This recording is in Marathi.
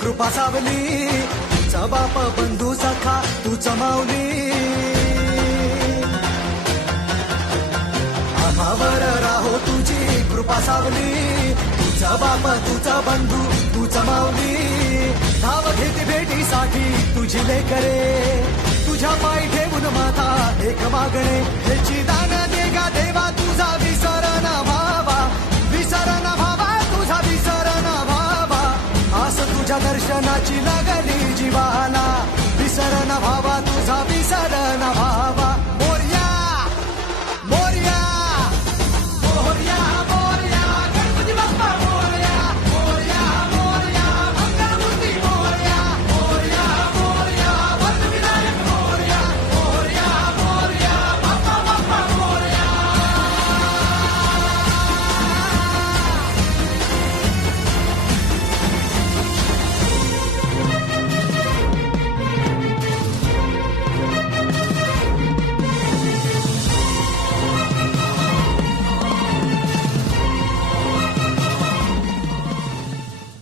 कृपा सावली, तुझा बाप बंधू सखा तूच माऊली. आम्हावर राहो तुझी कृपा सावली, तुझा बाप तुझा बंधू तूच माऊली. धाव घेते भेटीसाठी तुझी लेकरे, तुझ्या पायी ठेवून माथा एक मागणे, ह्याची दान